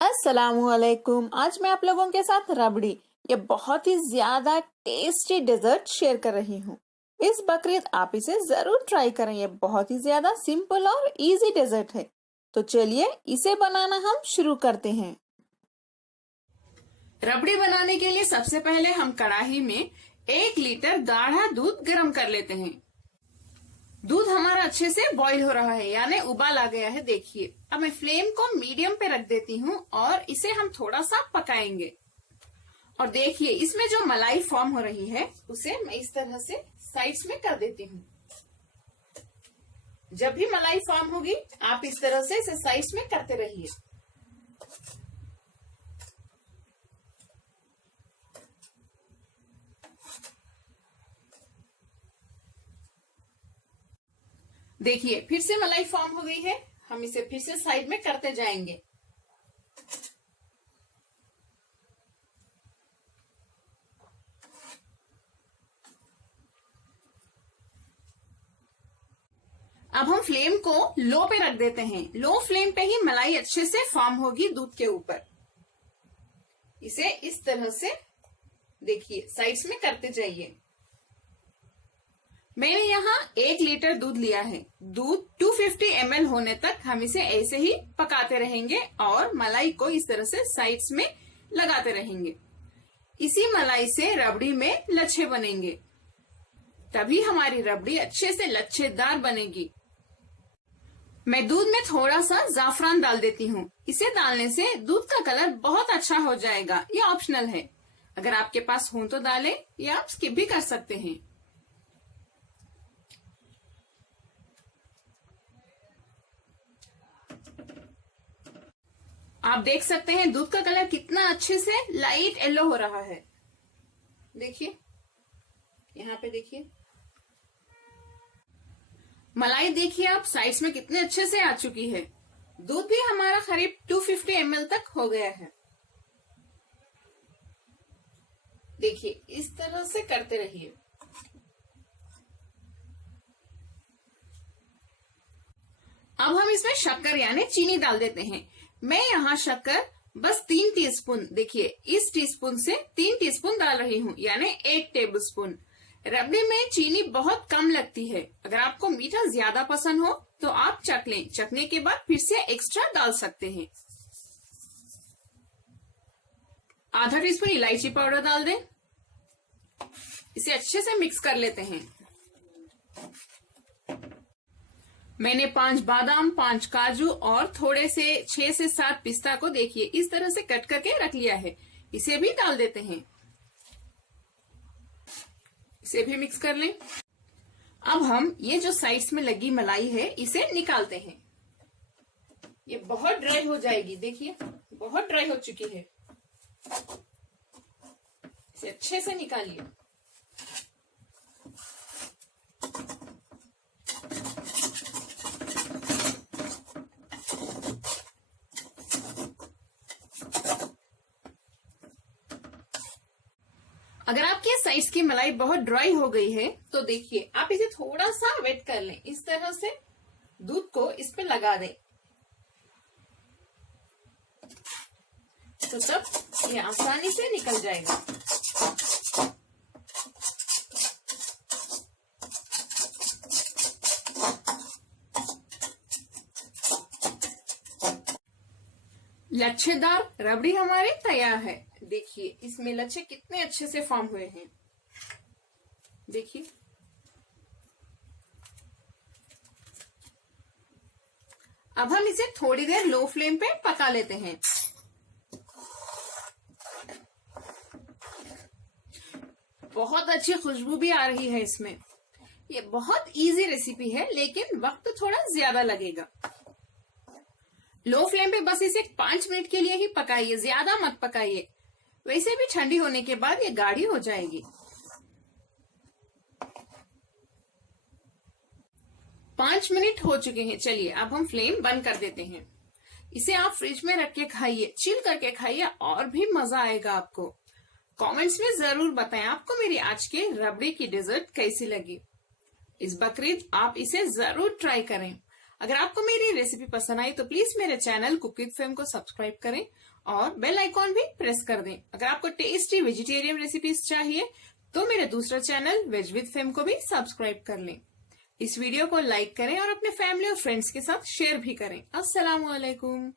अस्सलामुअलैकुम। आज मैं आप लोगों के साथ रबड़ी, ये बहुत ही ज्यादा टेस्टी डेजर्ट शेयर कर रही हूँ। इस बकरीद आप इसे जरूर ट्राई करें। ये बहुत ही ज्यादा सिंपल और इजी डेजर्ट है। तो चलिए इसे बनाना हम शुरू करते हैं। रबड़ी बनाने के लिए सबसे पहले हम कढ़ाई में 1 लीटर गाढ़ा दूध गर्म कर लेते हैं। दूध हमारा अच्छे से बॉईल हो रहा है, यानी उबाल आ गया है। देखिए, अब मैं फ्लेम को मीडियम पे रख देती हूँ और इसे हम थोड़ा सा पकाएंगे। और देखिए, इसमें जो मलाई फॉर्म हो रही है उसे मैं इस तरह से साइड्स में कर देती हूँ। जब भी मलाई फॉर्म होगी आप इस तरह से इसे साइड्स में करते रहिए। देखिए, फिर से मलाई फॉर्म हो गई है। हम इसे फिर से साइड में करते जाएंगे। अब हम फ्लेम को लो पे रख देते हैं। लो फ्लेम पे ही मलाई अच्छे से फॉर्म होगी दूध के ऊपर। इसे इस तरह से देखिए साइड्स में करते जाइए। मैंने यहाँ 1 लीटर दूध लिया है। दूध 250 ml होने तक हम इसे ऐसे ही पकाते रहेंगे और मलाई को इस तरह से साइड्स में लगाते रहेंगे। इसी मलाई से रबड़ी में लच्छे बनेंगे, तभी हमारी रबड़ी अच्छे से लच्छेदार बनेगी। मैं दूध में थोड़ा सा जाफरान डाल देती हूँ। इसे डालने से दूध का कलर बहुत अच्छा हो जाएगा। ये ऑप्शनल है, अगर आपके पास हो तो डालें या आप स्किप भी कर सकते हैं। आप देख सकते हैं दूध का कलर कितना अच्छे से लाइट येलो हो रहा है। देखिए, यहाँ पे देखिए मलाई, देखिए आप साइड्स में कितने अच्छे से आ चुकी है। दूध भी हमारा करीब 250 ml तक हो गया है। देखिए, इस तरह से करते रहिए। अब हम इसमें शक्कर यानी चीनी डाल देते हैं। मैं यहाँ शक्कर बस 3 टीस्पून, देखिए इस टीस्पून से 3 टीस्पून डाल रही हूँ, यानी 1 टेबलस्पून। रबड़ी में चीनी बहुत कम लगती है। अगर आपको मीठा ज्यादा पसंद हो तो आप चख लें। चखने के बाद फिर से एक्स्ट्रा डाल सकते हैं। आधा टीस्पून इलायची पाउडर डाल दें। इसे अच्छे से मिक्स कर लेते हैं। मैंने 5 बादाम, 5 काजू और थोड़े से 6 से 7 पिस्ता को देखिए इस तरह से कट करके रख लिया है। इसे भी डाल देते हैं। इसे भी मिक्स कर लें। अब हम ये जो साइड्स में लगी मलाई है इसे निकालते हैं। ये बहुत ड्राई हो जाएगी। देखिए, बहुत ड्राई हो चुकी है। इसे अच्छे से निकालिए। अगर आपके साइड्स की मलाई बहुत ड्राई हो गई है तो देखिए आप इसे थोड़ा सा वेट कर लें। इस तरह से दूध को इस पे लगा दें, तो तब ये आसानी से निकल जाएगा। लच्छेदार रबड़ी हमारी तैयार है। देखिए, इसमें लच्छे कितने अच्छे से फॉर्म हुए हैं। देखिए, अब हम इसे थोड़ी देर लो फ्लेम पे पका लेते हैं। बहुत अच्छी खुशबू भी आ रही है इसमें। ये बहुत इजी रेसिपी है, लेकिन वक्त थोड़ा ज्यादा लगेगा। लो फ्लेम पे बस इसे 5 मिनट के लिए ही पकाइए, ज्यादा मत पकाइए। वैसे भी ठंडी होने के बाद ये गाढ़ी हो जाएगी। 5 मिनट हो चुके हैं। चलिए अब हम फ्लेम बंद कर देते हैं। इसे आप फ्रिज में रख के खाइए, चिल करके खाइए, और भी मजा आएगा आपको। कमेंट्स में जरूर बताएं आपको मेरी आज के रबड़ी की डेजर्ट कैसी लगी। इस बकरीद आप इसे जरूर ट्राई करें। अगर आपको मेरी रेसिपी पसंद आई तो प्लीज मेरे चैनल कुक विद फेम को सब्सक्राइब करें और बेल आइकॉन भी प्रेस कर दें। अगर आपको टेस्टी वेजिटेरियन रेसिपीज चाहिए तो मेरे दूसरा चैनल वेज विद फेम को भी सब्सक्राइब कर लें। इस वीडियो को लाइक करें और अपने फैमिली और फ्रेंड्स के साथ शेयर भी करें। अस्सलाम वालेकुम।